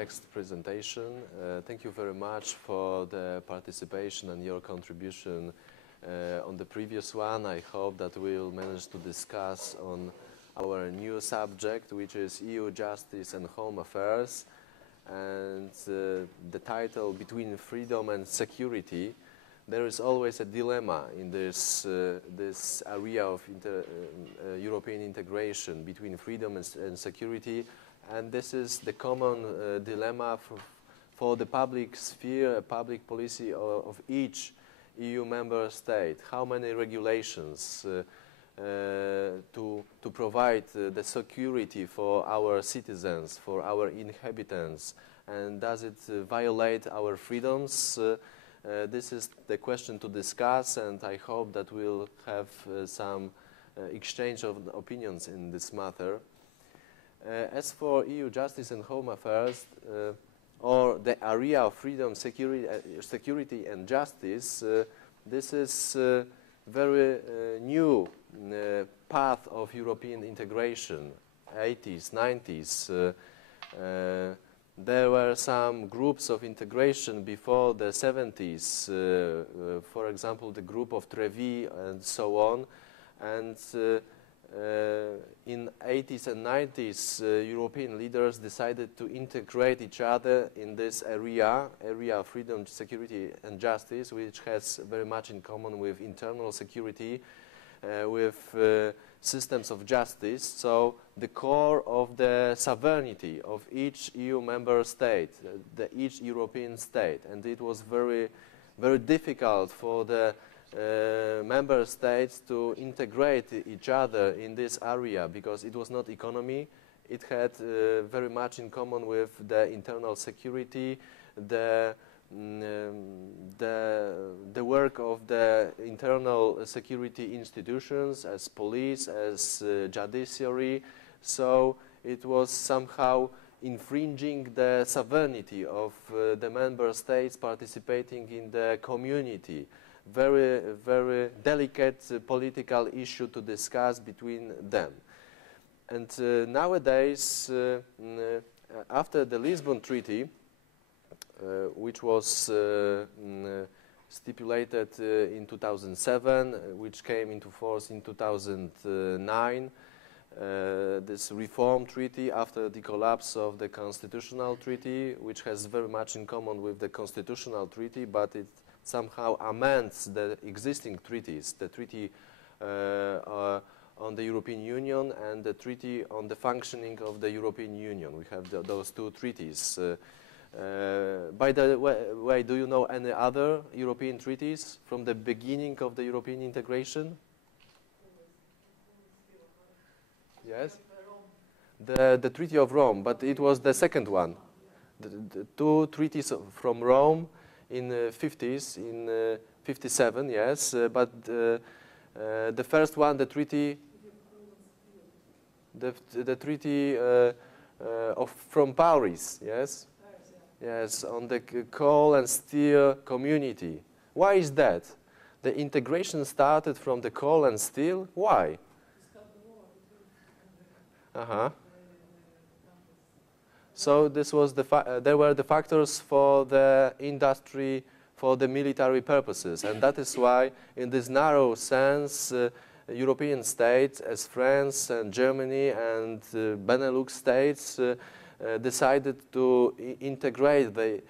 next presentation. Thank you very much for the participation and your contribution on the previous one. I hope that we'll manage to discuss on our new subject, which is EU Justice and Home Affairs, and the title, Between Freedom and Security. There is always a dilemma in this area of European integration between freedom and security, and this is the common dilemma for the public sphere, public policy of each EU member state. How many regulations to provide the security for our citizens, for our inhabitants, and does it violate our freedoms? This is the question to discuss, and I hope that we'll have some exchange of opinions in this matter. As for EU Justice and Home Affairs, or the area of freedom, security and justice, this is a very new path of European integration, 80s, 90s. There were some groups of integration before the 70s, for example, the group of Trevi and so on. And in 80s and 90s, European leaders decided to integrate each other in this area of freedom, security and justice, which has very much in common with internal security, with systems of justice. So the core of the sovereignty of each EU member state, each European state, and it was very, very difficult for the member states to integrate each other in this area because it was not economy. It had very much in common with the internal security, the work of the internal security institutions as police, as judiciary. So it was somehow infringing the sovereignty of the member states participating in the community. Very, very delicate political issue to discuss between them. And nowadays, after the Lisbon Treaty, which was stipulated in 2007, which came into force in 2009, this reform treaty after the collapse of the constitutional treaty, which has very much in common with the constitutional treaty, but it somehow amends the existing treaties, the treaty on the European Union and the treaty on the functioning of the European Union. We have those two treaties. By the way, do you know any other European treaties from the beginning of the European integration? Yes? The Treaty of Rome, but it was the second one. The two treaties from Rome in the 50s, in 57, yes, but the first one, the treaty, the treaty from Paris, yes? Yes, on the coal and steel community. Why is that? The integration started from the coal and steel. Why? So this was there were the factors for the industry, for the military purposes, and that is why, in this narrow sense, European states, as France and Germany and Benelux states, decided to integrate the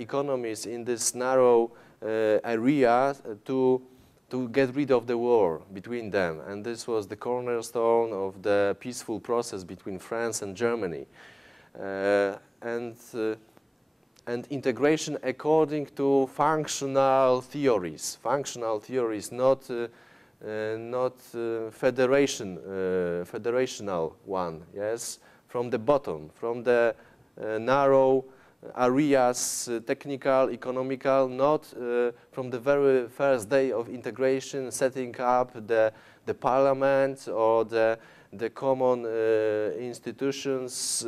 economies in this narrow area to get rid of the war between them. And this was the cornerstone of the peaceful process between France and Germany. And integration according to functional theories, not federational one, yes, from the bottom, from the narrow areas, technical, economical, not from the very first day of integration, setting up the parliament or the common institutions,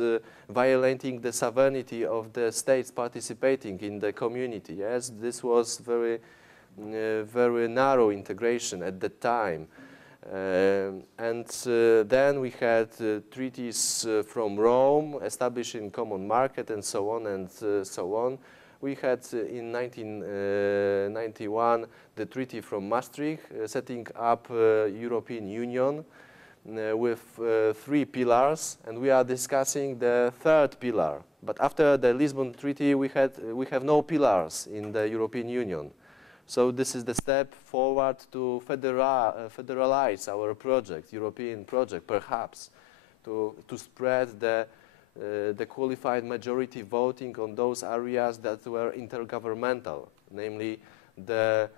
violating the sovereignty of the states participating in the community. Yes, this was very narrow integration at the time. Then we had treaties from Rome establishing common market and so on and so on. We had in 1991 the treaty from Maastricht setting up European Union with 3 pillars, and we are discussing the 3rd pillar. But after the Lisbon Treaty, we have no pillars in the European Union. So this is the step forward to federalize our project, European project, perhaps, to spread the qualified majority voting on those areas that were intergovernmental, namely the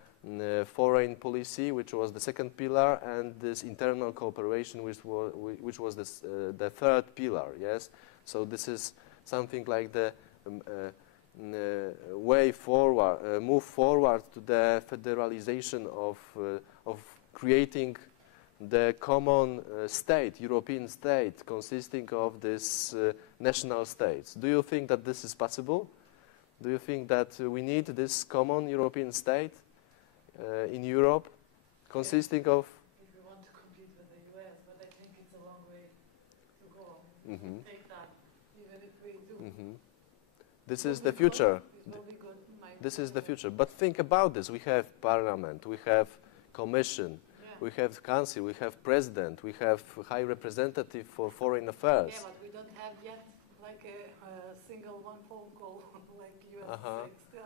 foreign policy, which was the 2nd pillar, and this internal cooperation, which was the 3rd pillar. Yes, so this is something like the way forward, move forward to the federalization of creating the common state, European state, consisting of these national states. Do you think that this is possible? Do you think that we need this common European state in Europe, consisting of? If we want to compete with the US, but I think it's a long way to go. Take that, even if we do. This is the future. This is the future. But think about this. We have parliament, we have commission, we have council, we have president, we have high representative for foreign affairs. Yeah, but we don't have yet like a single one phone call like US takes.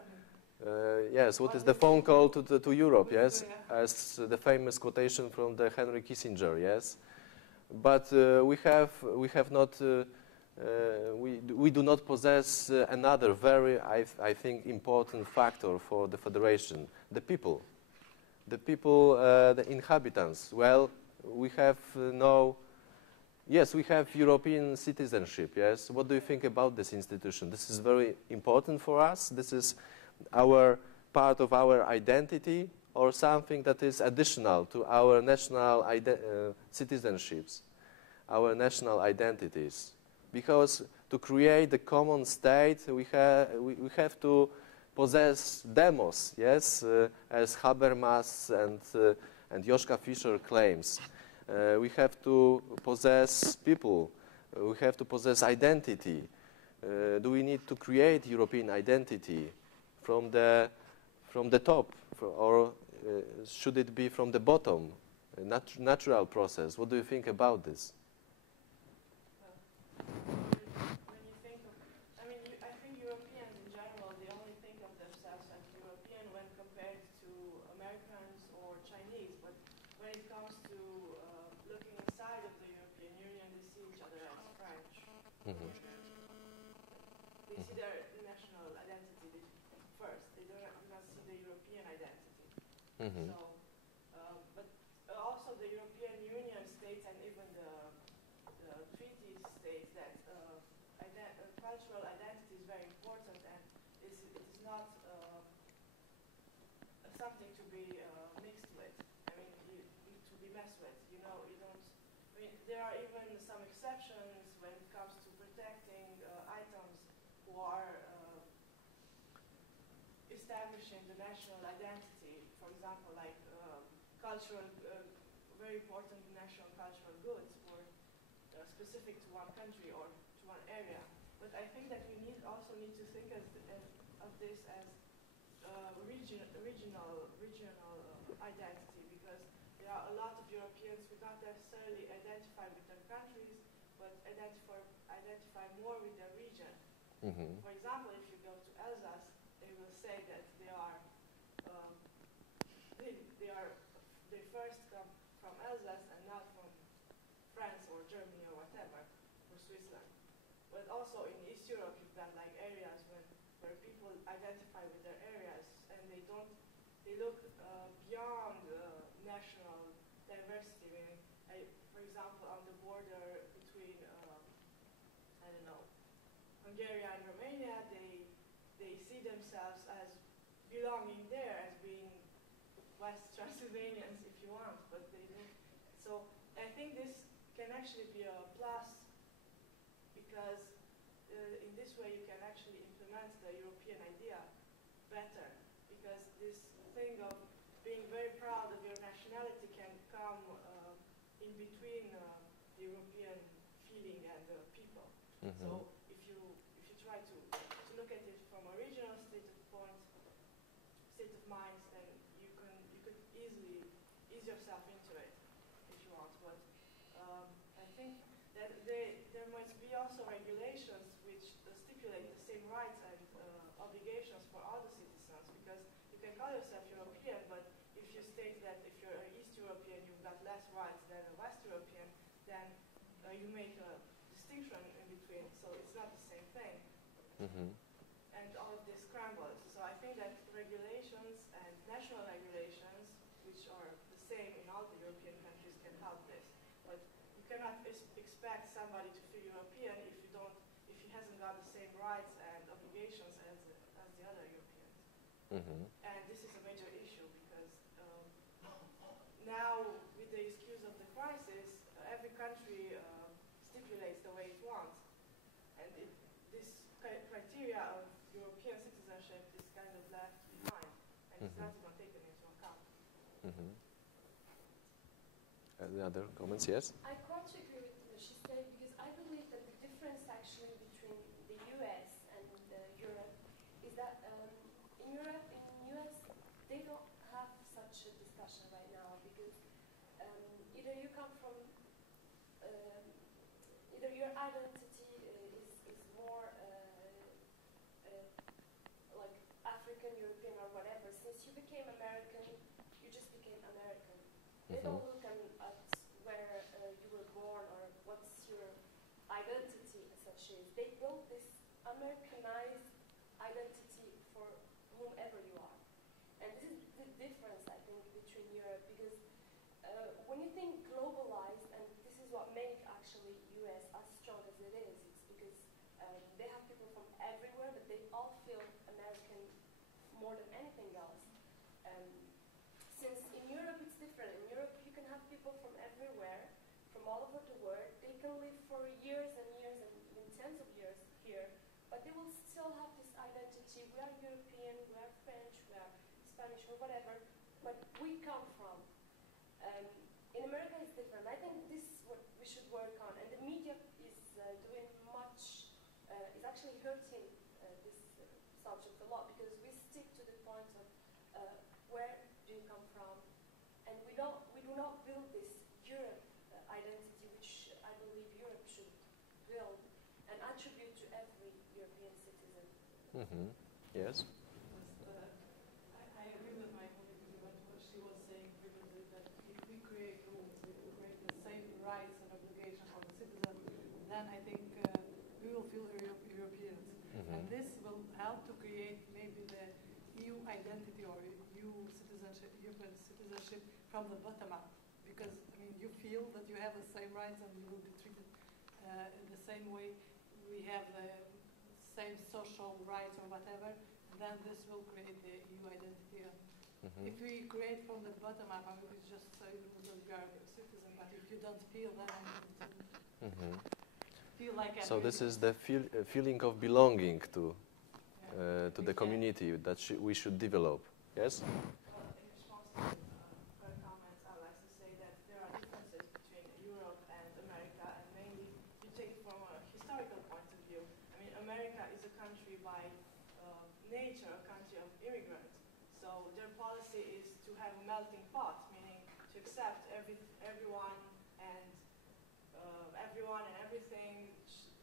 Yes, what is the phone call to Europe, yes? As the famous quotation from the Henry Kissinger, yes? But we do not possess another very, I think, important factor for the federation, the people. The people, the inhabitants. Well, we have yes, we have European citizenship, yes? What do you think about this institution? This is very important for us? This is part of our identity, or something that is additional to our national citizenships, our national identities? Because to create the common state, we have to possess demos, yes, as Habermas and Joschka Fischer claims. We have to possess people. We have to possess identity. Do we need to create European identity from the top, or should it be from the bottom? A natural process. What do you think about this? When you think of, I think Europeans in general, they only think of themselves as European when compared to Americans or Chinese. But when it comes to looking inside of the European Union, they see each other as French. They see their national identity first. They do not see the European identity. But also the European Union states, and even the treaties state that cultural identity is very important, and it is not something to be mixed with. To be messed with. You don't. There are even some exceptions when it comes to protecting items who are establishing the national identity. For example, like cultural, very important national cultural goods, or specific to one country or to one area. But I think that we also need to think of this as regional identity, because there are a lot of Europeans who don't necessarily identify with their countries, but identify more with their region. For example, if you go to Alsace, they will say that they first come from Alsace and not from France or Germany or whatever, or Switzerland. But also in East Europe, you've got like areas where people identify with their areas, and they look beyond national diversity. For example, on the border between Hungary and Romania, they see themselves as belonging there, as being West Transylvanians, if you want, but they don't. So I think this can actually be a plus, because in this way you can actually implement the European idea better, because this thing of being very proud of your nationality can come between the European feeling and the people. So if you try to look at it from a regional state of mind, then you could easily ease yourself into it if you want. But I think that there must be also regulations which stipulate the same rights and obligations for all the citizens, because you can call yourself European, but if you state that if you're an East European you've got less rights than a West European, then you make a distinction in between, so it's not the same thing. And all of this scrambles. So I think that regulations and national regulations, which are the same in all the European countries, can help this. But you cannot expect somebody to feel European if he hasn't got the same rights and obligations as the other Europeans. And this is a major issue because now, with the excuse of the crisis, every country stipulates the way it wants, and this criteria of European citizenship is kind of left behind, and it's not even taken into account. Any other comments? Yes? I quite agree with what she said, because I believe that the difference actually between the US and Europe is that in US they don't have such a discussion right now, because either you come from either your identity is more like African, European, or whatever. Since you became American, you just became American. They don't look at where you were born or what's your identity, essentially. They built this Americanized identity for whomever you are. And this is the difference, I think, between Europe, because when you think globalized, and this is what makes actually US as strong as it is, it's because they have people from everywhere, but they all feel American more than anything else. Since in Europe it's different. In Europe you can have people from everywhere, from all over the world. They can live for years and years and even tens of years here, but they will still have this identity. We are European, we are French, we are Spanish, or whatever, but we come from. In America it's different. I think this is what we should work on, and the media is doing much, is actually hurting this subject a lot, because we stick to the point of where do you come from, and we do not build this Europe identity, which I believe Europe should build and attribute to every European citizen. Yes? I agree with my colleague what she was saying previously, that if we create rules, if we create the same rights and obligations for the citizens, then I think we will feel Europeans. And this will help to create maybe the EU identity or EU citizenship, European citizenship from the bottom up. Because, I mean, you feel that you have the same rights and you will be treated in the same way. We have the same social rights or whatever, then this will create the EU identity. If we create from the bottom up, I mean, we just say that you are a citizen, but if you don't feel that, feel like So this is the feeling of belonging to the community that we should develop. Yes? In response to her comments, I like to say that there are differences between Europe and America, and mainly you take it from a historical point of view. I mean, America is a country by nature, a country of immigrants. So their policy is to have a melting pot, meaning to accept everyone and everything,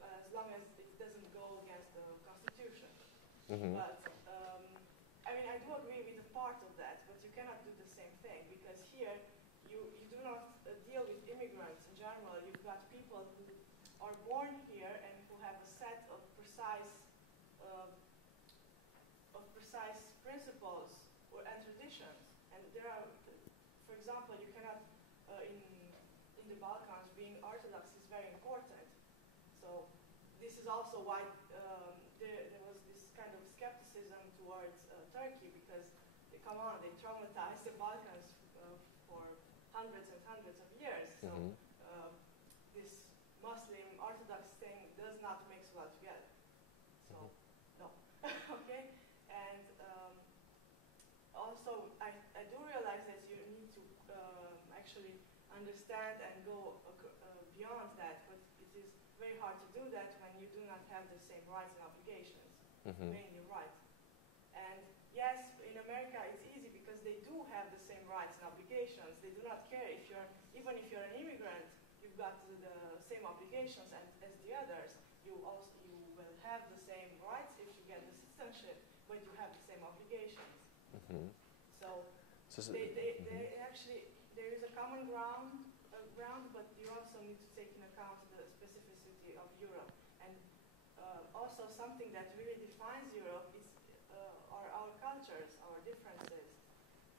as long as it doesn't go against the Constitution. But I mean, I do agree with a part of that, but you cannot do the same thing, because here you do not deal with immigrants in general. You've got people who are born here and who have a set of precise principles and traditions. And there are, for example, you cannot in the Balkans, being Orthodox is very important. So this is also why there was this kind of skepticism towards Turkey, because they traumatized the Balkans for hundreds and hundreds of years. So this Muslim Orthodox thing does not mix well together. So no, okay. And also, I do realize that you need to actually understand and go beyond that, but it is very hard to do that when you do not have the same rights and obligations, mainly rights. And yes, in America it's easy because they do have the same rights and obligations. They do not care if you're, even if you're an immigrant, you've got the same obligations as the others. You will have the same rights if you get the citizenship, but you have the same obligations. So they actually, there is a common ground, but you also need to take into account the specificity of Europe. And also something that really defines Europe is are our cultures, our differences.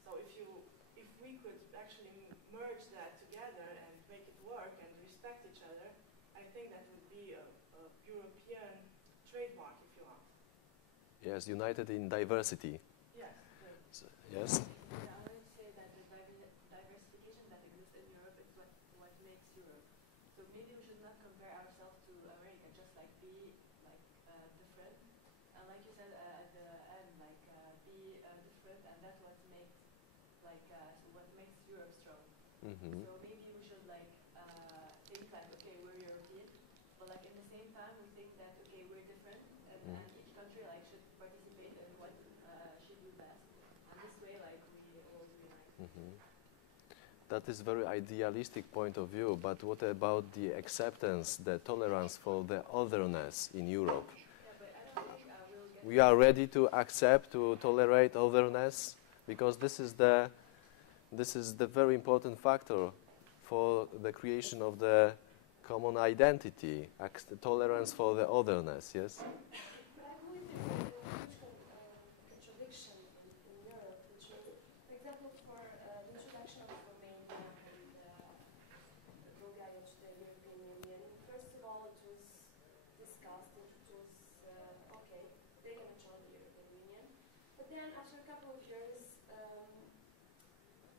So if we could actually merge that together and make it work and respect each other, I think that would be a European trademark, if you want. Yes, united in diversity. Yes. So, yes? Yeah, I would say that the diversification that exists in Europe is what makes Europe. So maybe we should not compare ourselves to America, just like be like different. And like you said at the end, like be different, and that's what makes like what makes Europe strong. So maybe we should like think like, okay, we're European, but like in the same time we think that okay, we're different, and each country like should participate in what should do best. And this way, like we all unite. That is very idealistic point of view, but what about the acceptance, the tolerance for the otherness in Europe? Yeah, but I don't think we'll get. We are ready to accept, to tolerate otherness, because this is the very important factor for the creation of the common identity, tolerance for the otherness, yes? But I believe there's a huge contradiction in Europe, which is, for example, for the introduction of Romania and Bulgaria to the European Union. First of all, it was discussed, it was okay, they're going to join the European Union. But then after a couple of years,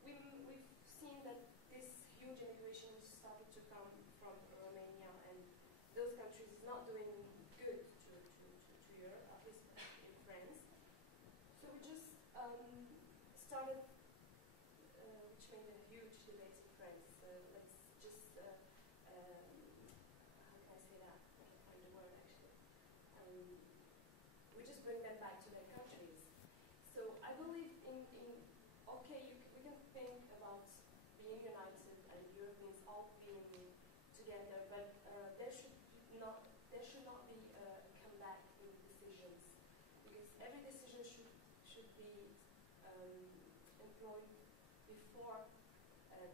we've seen that this huge immigration started to come from Romania, and those countries is not doing good to Europe, at least in France. So we just started, which made a huge debate in France. Let's just, how can I say that? I can't find the word actually. We just bring them back to their countries. So I believe okay, we can think about being united and Europeans all being together, but there should not be a comeback in decisions, because every decision should be employed before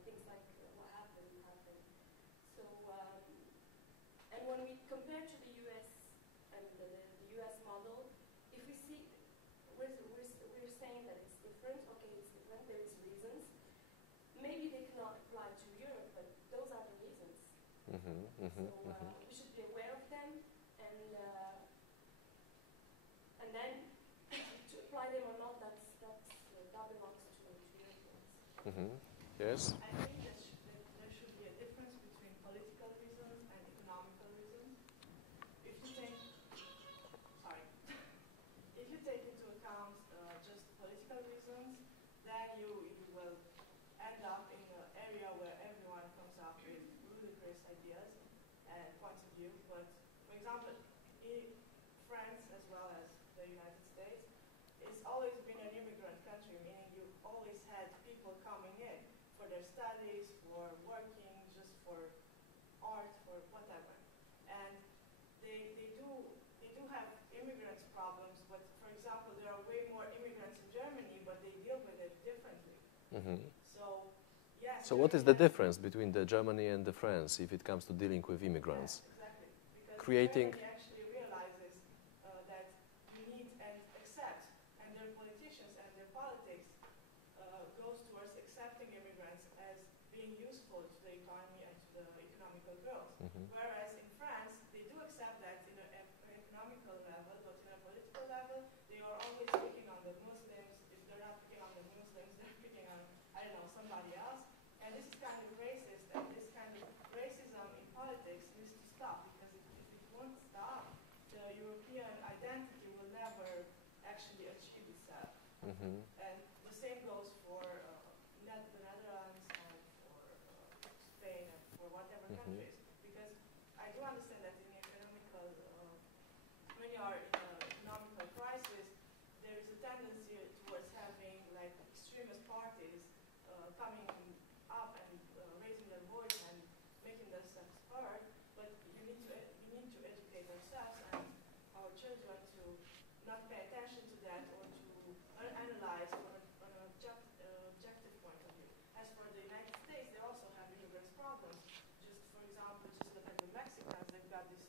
things like what happened. So and when we compare to the US and the US model, if we see we're saying that it's different. Okay, it's different. There is reasons. Maybe they cannot apply to Europe, but those are the reasons. We should be aware of them, and then to apply them or not, that belongs to Europeans. Yes? I think there should be a difference between political reasons and economical reasons. If you take into account just political reasons, then you will end up in an area where everyone comes up with ludicrous ideas and points of view. But for example, in France as well as the United States, it's always been an immigrant country, meaning you always had people coming in for their studies, for working, just for art, for whatever. And they do have immigrants problems, but for example, there are way more immigrants in Germany, but they deal with it differently. So, yes. So what is the difference between the Germany and the France if it comes to dealing with immigrants? Yes, exactly. Because Creating Germany actually realizes that you need and accept, and their politicians and their politics goes towards accepting immigrants as being useful to the economy and to the economical growth. Whereas in France, they do accept that in an economical level, but in a political level, they are always picking on the Muslims. If they're not picking on the Muslims, they're picking on, I don't know, somebody else. And this is kind of racist, and this kind of racism in politics needs to stop, because if it won't stop, the European identity will never actually achieve itself. And the same goes for the Netherlands and for countries. Because I do understand that in economical, when you are in an economical crisis, there is a tendency towards having like extremist parties coming up and raising their voice and making themselves heard. But we need to educate ourselves and our children to not pay attention to that or to analyze from an objective point of view. As for the United States, they also have immigrant problems. Just for example, just look at the Mexicans. They've got this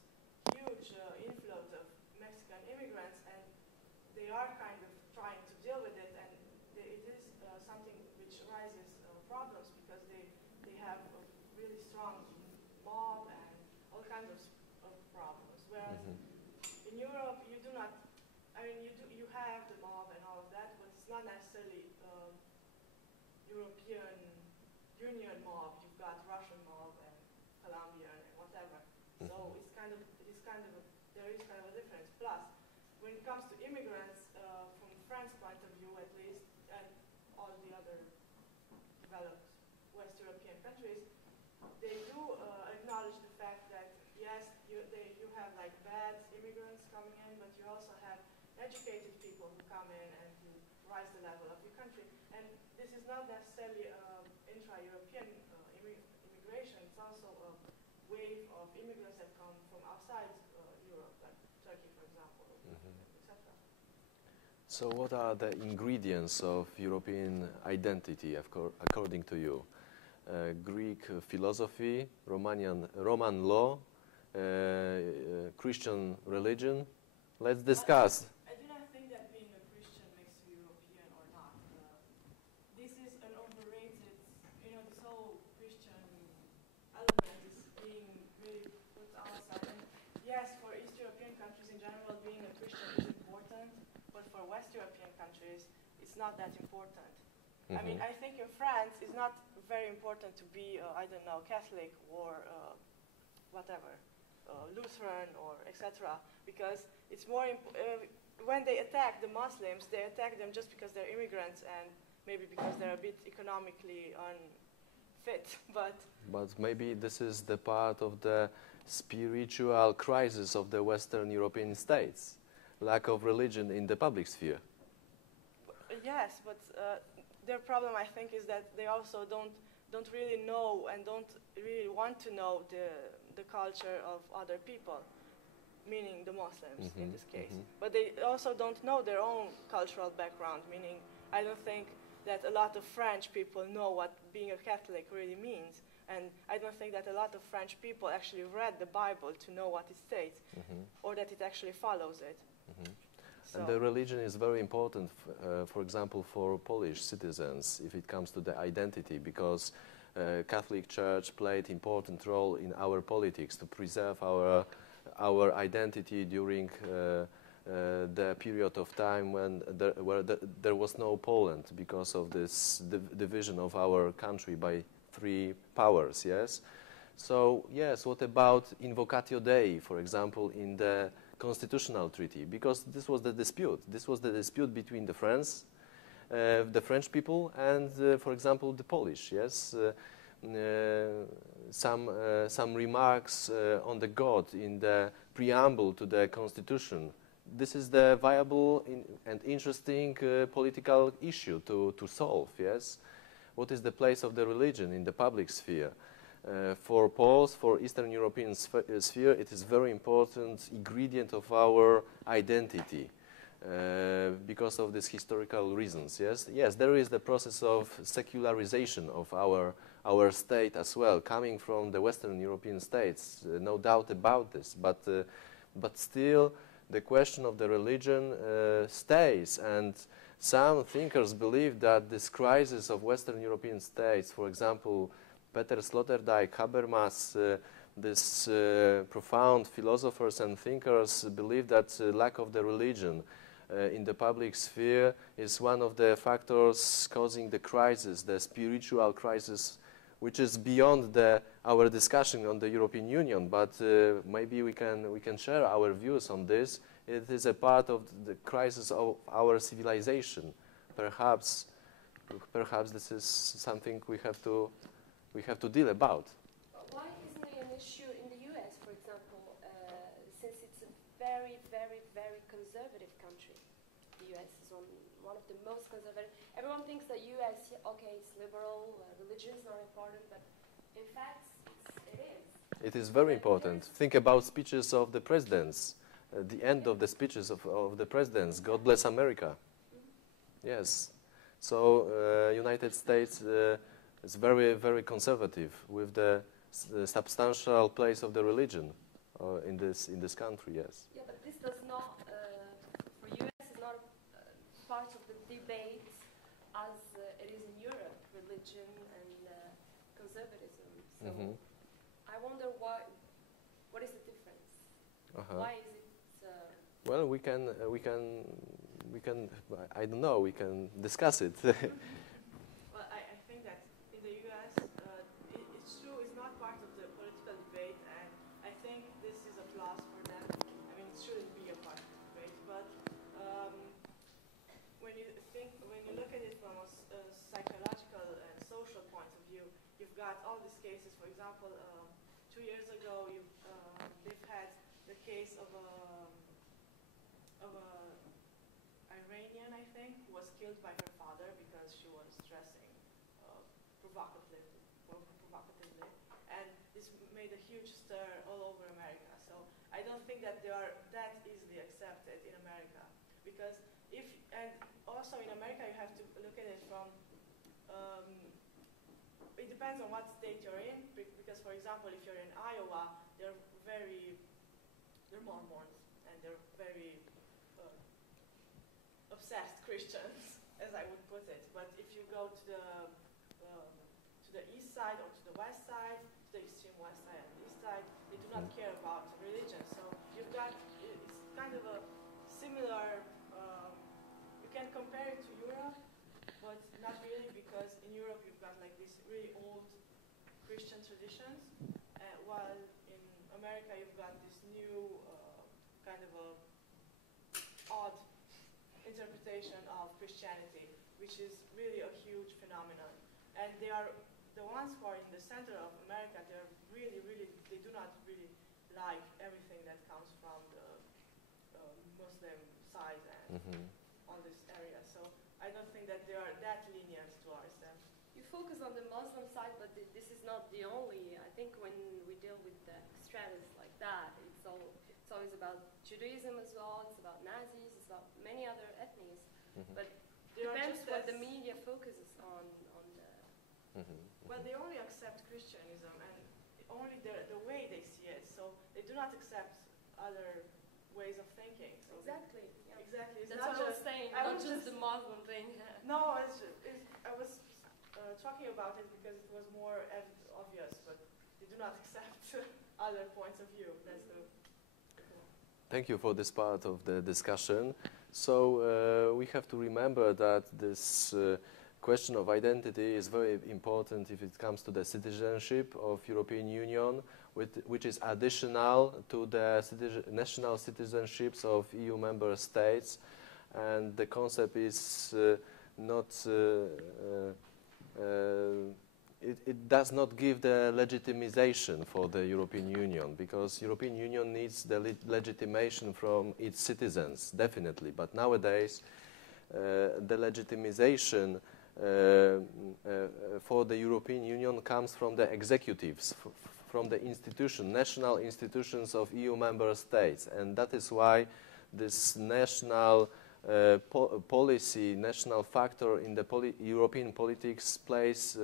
huge inflow of Mexican immigrants, and they are kind of trying to deal with it, and it is something which raises problems because they have a really strong mob and all kinds of problems. Whereas in Europe, you do not. I mean, you have the mob and all of that, but it's not necessarily European Union mob. You've got Russian mob and Colombian and whatever. So it's kind of there is kind of a difference. Plus, when it comes to immigrants, from France's point of view at least, and all the other developed West European countries, they do acknowledge the fact that yes, you have like bad immigrants coming in, but you also have educated people who come in and who rise the level of your country. And this is not necessarily intra-European immigration. It's also a wave of immigrants that come from outside Europe, like Turkey, for example, etc. So what are the ingredients of European identity, according to you? Greek philosophy, Roman law, Christian religion? Let's discuss. I do not think that being a Christian makes you European or not. This is an overrated, this whole Christian element is being really put outside. And yes, for East European countries in general, being a Christian is important, but for West European countries, it's not that important. I mean, I think in France, it's not very important to be, I don't know, Catholic or whatever, Lutheran or etc. Because it's more, when they attack the Muslims, they attack them just because they're immigrants and maybe because they're a bit economically unfit. But maybe this is the part of the spiritual crisis of the Western European states, lack of religion in the public sphere. Yes, but their problem, I think, is that they also don't really know and don't really want to know the culture of other people, meaning the Muslims in this case. But they also don't know their own cultural background, meaning I don't think that a lot of French people know what being a Catholic really means. And I don't think that a lot of French people actually read the Bible to know what it states, or that it actually follows it. So and the religion is very important, for example, for Polish citizens, if it comes to the identity, because Catholic Church played important role in our politics to preserve our identity during the period of time when there was no Poland because of this division of our country by three powers. Yes. So yes, what about Invocatio Dei, for example, in the constitutional treaty? Because this was the dispute. This was the dispute between the French people and, for example, the Polish. Yes, some remarks on the God in the preamble to the constitution. This is the viable and interesting political issue to solve. Yes, what is the place of the religion in the public sphere? For Poles, for Eastern European sphere, it is very important ingredient of our identity because of these historical reasons. Yes, yes, there is the process of secularization of our state as well, coming from the Western European states. No doubt about this, but still the question of the religion stays, and some thinkers believe that this crisis of Western European states, for example, Peter Sloterdijk, Habermas, these profound philosophers and thinkers believe that lack of the religion in the public sphere is one of the factors causing the crisis, the spiritual crisis, which is beyond our discussion on the European Union. But maybe we can share our views on this. It is a part of the crisis of our civilization. Perhaps this is something we have to deal about. Why isn't the issue in the US, for example, since it's a very, very, very conservative country. The US is one of the most conservative. Everyone thinks that US, okay, it's liberal, religions are important, but in fact, it is. It is very important. Think about speeches of the presidents. The end of the speeches of the presidents. God bless America. Yes. So United States is very, very conservative with the substantial place of the religion in this country. Yes. Yeah, but this does not, for US, is not part of the debate as it is in Europe, religion and conservatism. So I wonder what is the difference? Why is it? Well, we can. I don't know. We can discuss it. Well, I think that in the US, it's true, it's not part of the political debate, and I think this is a plus for them. I mean, it shouldn't be a part of the debate, but when you look at it from a psychological and social point of view, you've got all these cases. For example, 2 years ago, they've had the case of a Iranian, I think, who was killed by her father because she was dressing provocatively, and this made a huge stir all over America. So I don't think that they are that easily accepted in America, because and also in America you have to look at it from. It depends on what state you're in, because for example, if you're in Iowa, they're Mormons, and they're very obsessed Christians, as I would put it. But if you go to the east side or to the west side, to the extreme west side and the east side, they do not care about religion. So you've got, it's kind of a similar, you can compare it to Europe, but not really, because in Europe you've got like these really old Christian traditions, while in America you've got this new kind of a odd interpretation of Christianity, which is really a huge phenomenon. And they are the ones who are in the center of America. They're really, they do not really like everything that comes from the Muslim side and all this area. So I don't think that they are that lenient towards them. You focus on the Muslim side, but this is not the only. I think when we deal with the extremists like that, it's always about Judaism as well. It's about Nazis. It's about many other ethnies. But it depends what the media focuses on the. Well, they only accept Christianism and only the way they see it. So they do not accept other ways of thinking. So Exactly. Yeah. Exactly. It's That's not what I was saying. Not just the Muslim thing. No, I was talking about it because it was more obvious, but they do not accept other points of view. That's the. Thank you for this part of the discussion. So we have to remember that this question of identity is very important if it comes to the citizenship of European Union, which is additional to the national citizenships of EU member states. And the concept is not, it does not give the legitimization for the European Union, because European Union needs the legitimation from its citizens, definitely. But nowadays, the legitimization for the European Union comes from the executives, from the national institutions of EU member states. And that is why this national policy, national factor in the European politics plays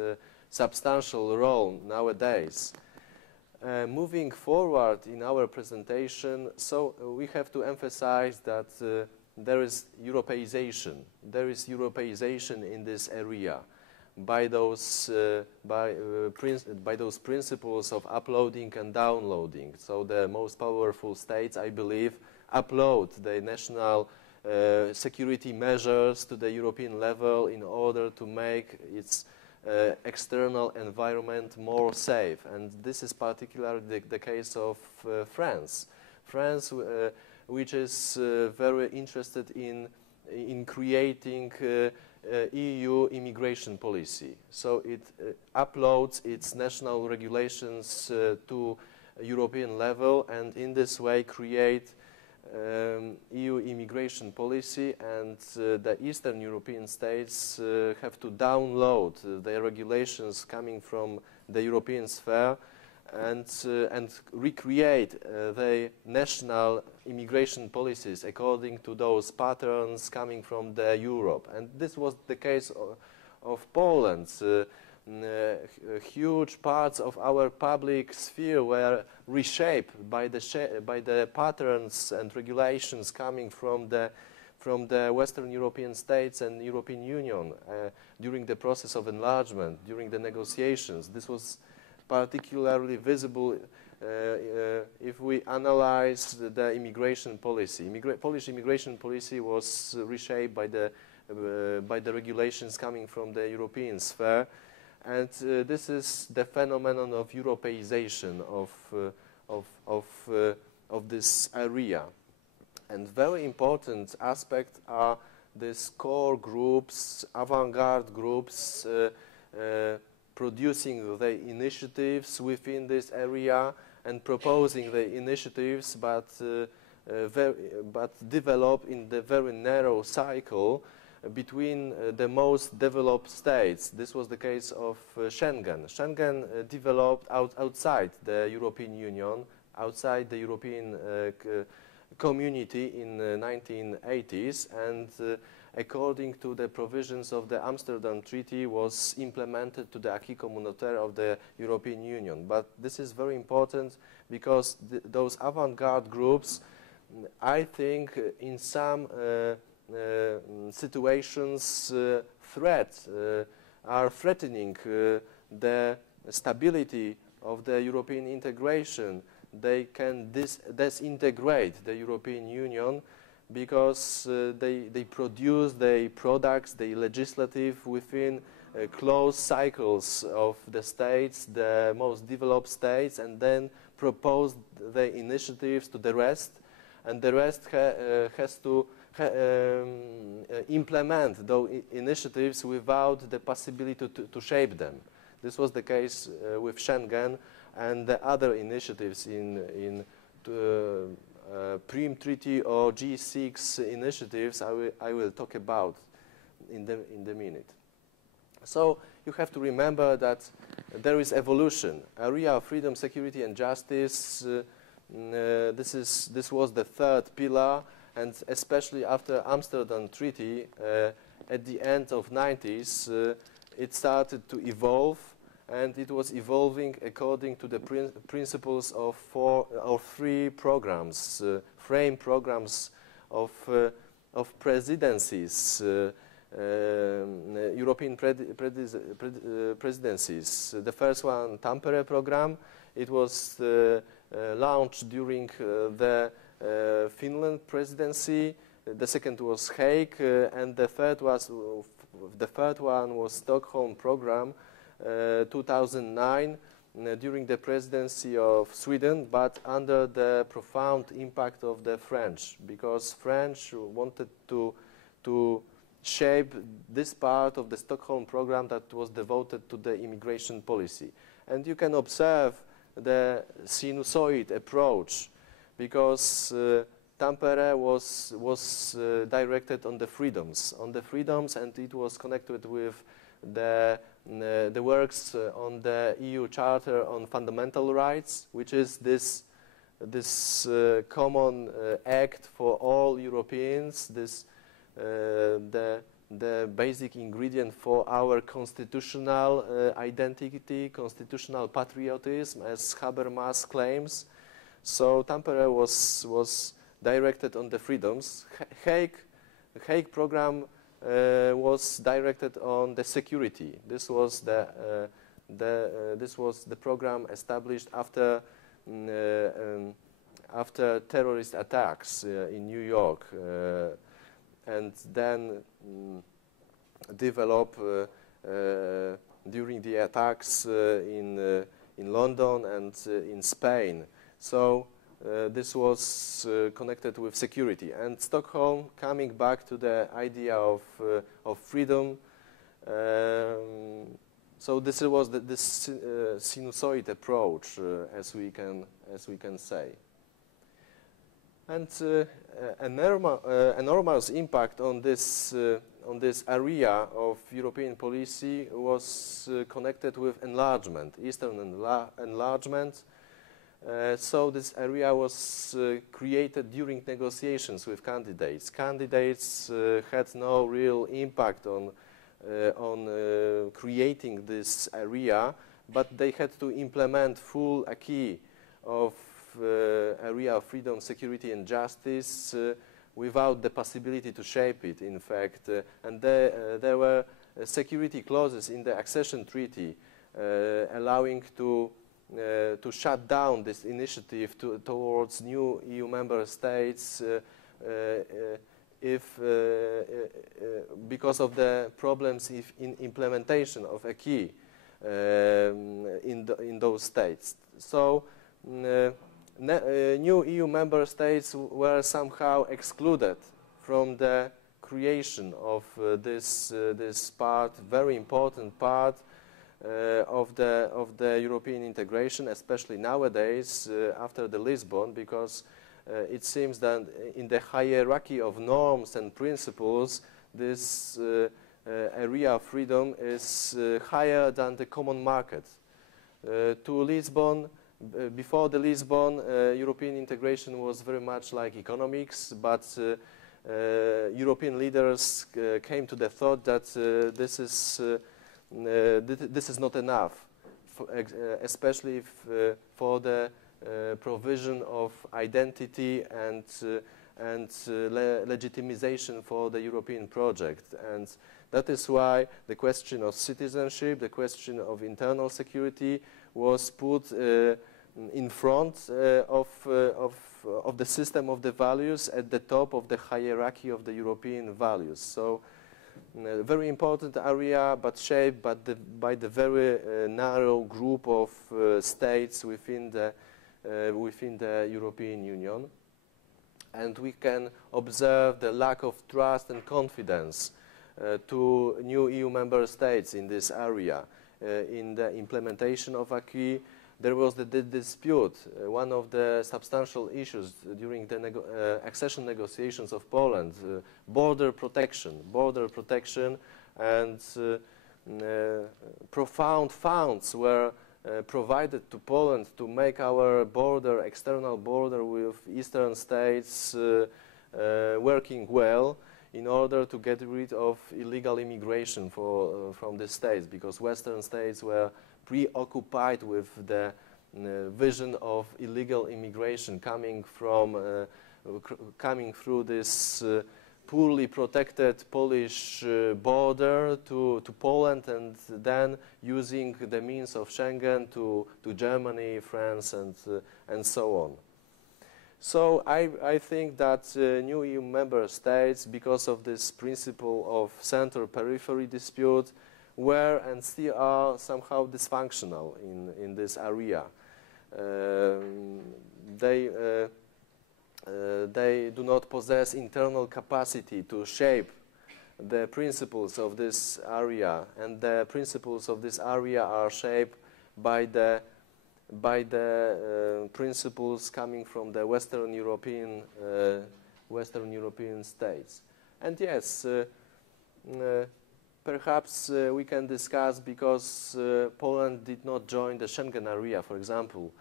substantial role nowadays. Moving forward in our presentation, so we have to emphasize that there is Europeization. There is Europeization in this area by those principles of uploading and downloading. So the most powerful states, I believe, upload the national security measures to the European level in order to make its external environment more safe. And this is particularly the case of France. France, which is very interested in creating EU immigration policy. So it uploads its national regulations to European level, and in this way create EU immigration policy, and the Eastern European states have to download their regulations coming from the European sphere and recreate the national immigration policies according to those patterns coming from the Europe. And this was the case of Poland. Huge parts of our public sphere were reshaped by the patterns and regulations coming from the Western European states and European Union during the process of enlargement, during the negotiations. This was particularly visible if we analyze the immigration policy. Polish immigration policy was reshaped by the regulations coming from the European sphere. And this is the phenomenon of Europeization of this area. And very important aspects are these core groups, avant-garde groups, producing the initiatives within this area and proposing the initiatives, but develop in the very narrow cycle between the most developed states. This was the case of Schengen. Schengen developed outside the European Union, outside the European community in the 1980s, and according to the provisions of the Amsterdam Treaty was implemented to the acquis communautaire of the European Union. But this is very important because those avant-garde groups, I think, in some situations are threatening the stability of the European integration. They can disintegrate the European Union because they produce their products, their legislative within closed cycles of the states, the most developed states, and then propose the initiatives to the rest, and the rest has to implement those initiatives without the possibility to shape them. This was the case with Schengen and the other initiatives in Prim Treaty or G6 initiatives I will talk about in the minute. So you have to remember that there is evolution. Area of freedom, security and justice, this was the third pillar, and especially after Amsterdam Treaty at the end of 90s, it started to evolve, and it was evolving according to the principles of three programs, frame programs of presidencies, European presidencies. The first one, Tampere program, it was launched during the Finland presidency. The second was Hague, and the third one was Stockholm program, 2009, during the presidency of Sweden, but under the profound impact of the French, because French wanted to shape this part of the Stockholm program that was devoted to the immigration policy. And you can observe the sinusoid approach, because Tampere was directed on the freedoms, and it was connected with the works on the EU Charter on Fundamental Rights, which is this common act for all Europeans, the basic ingredient for our constitutional identity, constitutional patriotism, as Habermas claims. So Tampere was directed on the freedoms. Hague program was directed on the security. This was the program established after terrorist attacks in New York, and then developed during the attacks in London and in Spain. So this was connected with security. And Stockholm, coming back to the idea of freedom, So this was this sinusoid approach, as we can say. And enormous impact on this area of European policy was connected with enlargement, Eastern enlargement. So this area was created during negotiations with candidates. Candidates had no real impact on creating this area, but they had to implement full acquis of area of freedom, security and justice without the possibility to shape it, in fact. And there were security clauses in the accession treaty allowing to shut down this initiative towards new EU member states because of the problems in implementation of acquis in those states. So new EU member states were somehow excluded from the creation of this part, very important part of the European integration, especially nowadays after the Lisbon, because it seems that in the hierarchy of norms and principles, this area of freedom is higher than the common market. To Lisbon, before the Lisbon, European integration was very much like economics, but European leaders came to the thought that this is not enough, especially for the provision of identity and legitimization for the European project. And that is why the question of citizenship, the question of internal security was put in front of the system of the values at the top of the hierarchy of the European values. So very important area, but shaped by the very narrow group of states within the European Union. And we can observe the lack of trust and confidence to new EU member states in this area. In the implementation of acquis, there was the dispute. One of the substantial issues during the accession negotiations of Poland, border protection, and profound funds were provided to Poland to make our border, external border with eastern states working well, in order to get rid of illegal immigration from the states, because Western states were preoccupied with the vision of illegal immigration coming through this poorly protected Polish border to Poland, and then using the means of Schengen to Germany, France, and so on. So I think that new EU member states, because of this principle of center-periphery dispute, were and still are somehow dysfunctional in this area. They do not possess internal capacity to shape the principles of this area, and the principles of this area are shaped by the principles coming from the Western European states. And yes, perhaps we can discuss, because Poland did not join the Schengen area, for example,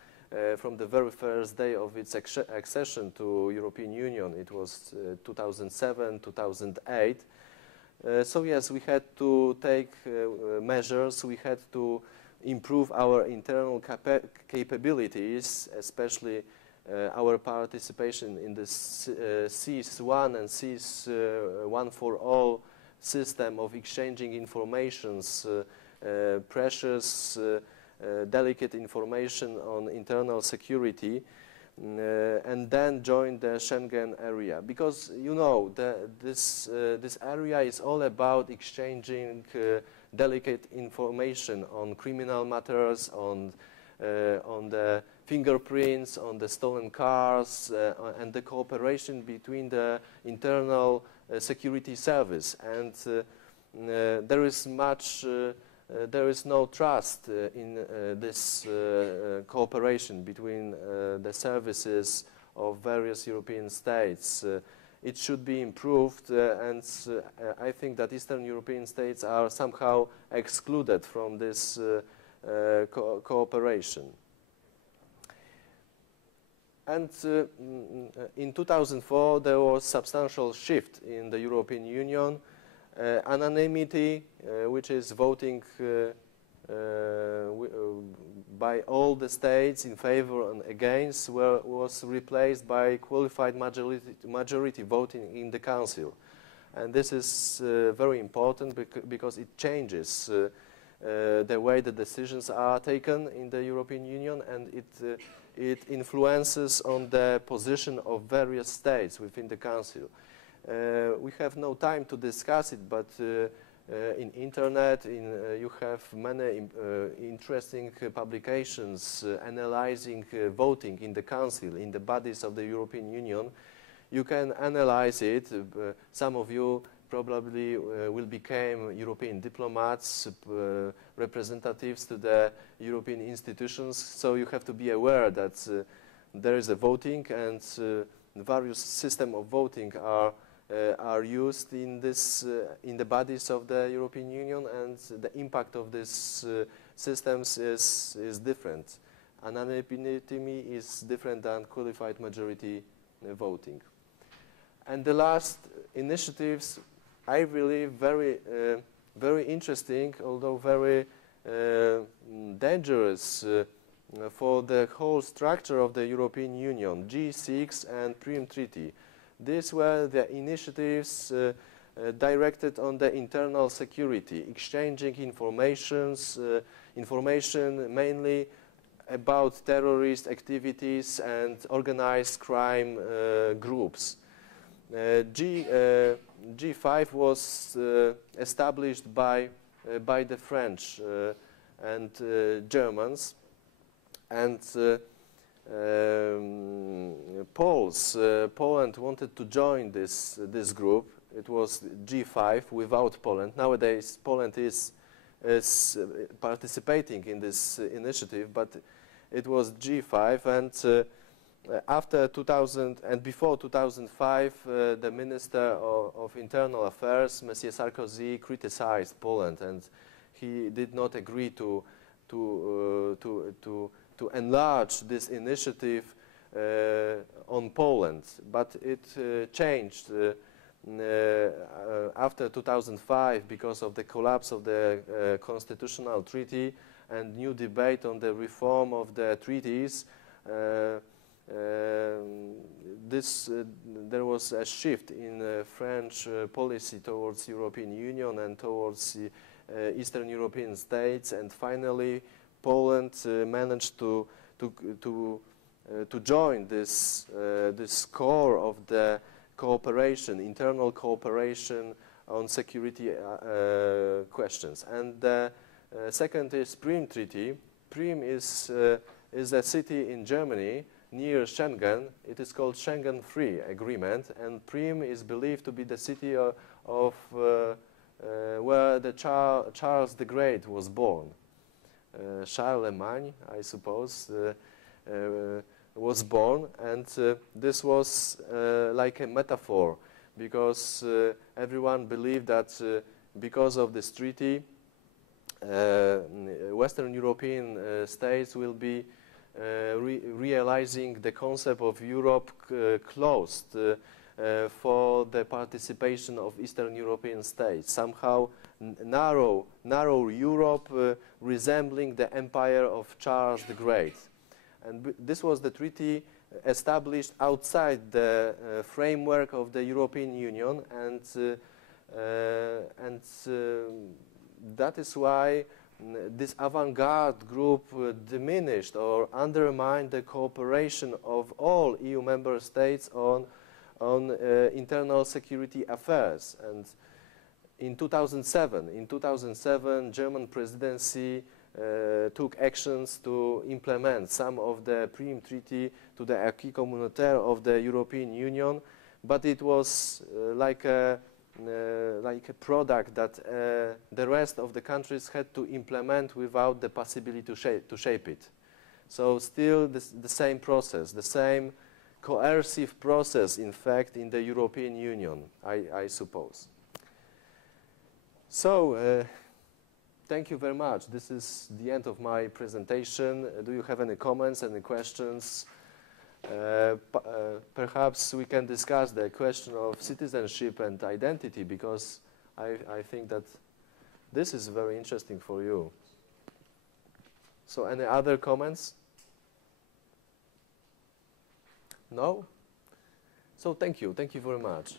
from the very first day of its accession to European Union. It was 2007, 2008. So yes, we had to take measures. We had to improve our internal capabilities, especially our participation in the SIS-1 and SIS-1 for all system of exchanging informations, precious, delicate information on internal security, and then join the Schengen area. Because, you know, this area is all about exchanging delicate information on criminal matters, on the fingerprints, on the stolen cars, and the cooperation between the internal security service. And there is much there is no trust in this cooperation between the services of various European states. It should be improved, and I think that Eastern European states are somehow excluded from this cooperation. And in 2004, there was substantial shift in the European Union. Anonymity, which is voting by all the states in favor and against, was replaced by qualified majority voting in the Council. And this is very important because it changes the way the decisions are taken in the European Union, and it influences on the position of various states within the Council. We have no time to discuss it, but in internet, you have many interesting publications analyzing voting in the Council, in the bodies of the European Union. You can analyze it. Some of you probably will become European diplomats, representatives to the European institutions, so you have to be aware that there is a voting, and various systems of voting are used in this in the bodies of the European Union, and the impact of these systems is different. Anonymity is different than qualified majority voting. And the last initiatives, I believe, very interesting, although very dangerous for the whole structure of the European Union, G6 and Prüm Treaty. These were the initiatives directed on the internal security, exchanging information mainly about terrorist activities and organized crime groups. G5 was established by the French and Germans, and Poland wanted to join this group. It was G5 without Poland. Nowadays, Poland is participating in this initiative, but it was G5, and after 2000 and before 2005, the Minister of Internal Affairs, Monsieur Sarkozy, criticized Poland, and he did not agree to enlarge this initiative on Poland. But it changed after 2005 because of the collapse of the constitutional treaty and new debate on the reform of the treaties. There was a shift in French policy towards European Union and towards Eastern European states, and finally Poland managed to join this core of the cooperation, internal cooperation on security questions. And the second is Prüm Treaty. Prüm is a city in Germany near Schengen. It is called Schengen-Free Agreement, and Prüm is believed to be the city of where the Charles the Great was born. Charlemagne, I suppose, was born, and this was like a metaphor, because everyone believed that because of this treaty, Western European states will be realizing the concept of Europe closed for the participation of Eastern European states, somehow narrow Europe resembling the empire of Charles the Great. And this was the treaty established outside the framework of the European Union, and that is why this avant-garde group diminished or undermined the cooperation of all EU member states on internal security affairs. And in 2007, German presidency took actions to implement some of the Prüm Treaty to the acquis communautaire of the European Union, but it was like a like a product that the rest of the countries had to implement without the possibility to shape it. So still the same process, the same coercive process, in fact, in the European Union, I suppose. So, thank you very much. This is the end of my presentation. Do you have any comments, any questions? Perhaps we can discuss the question of citizenship and identity, because I think that this is very interesting for you. So any other comments? No? So thank you very much.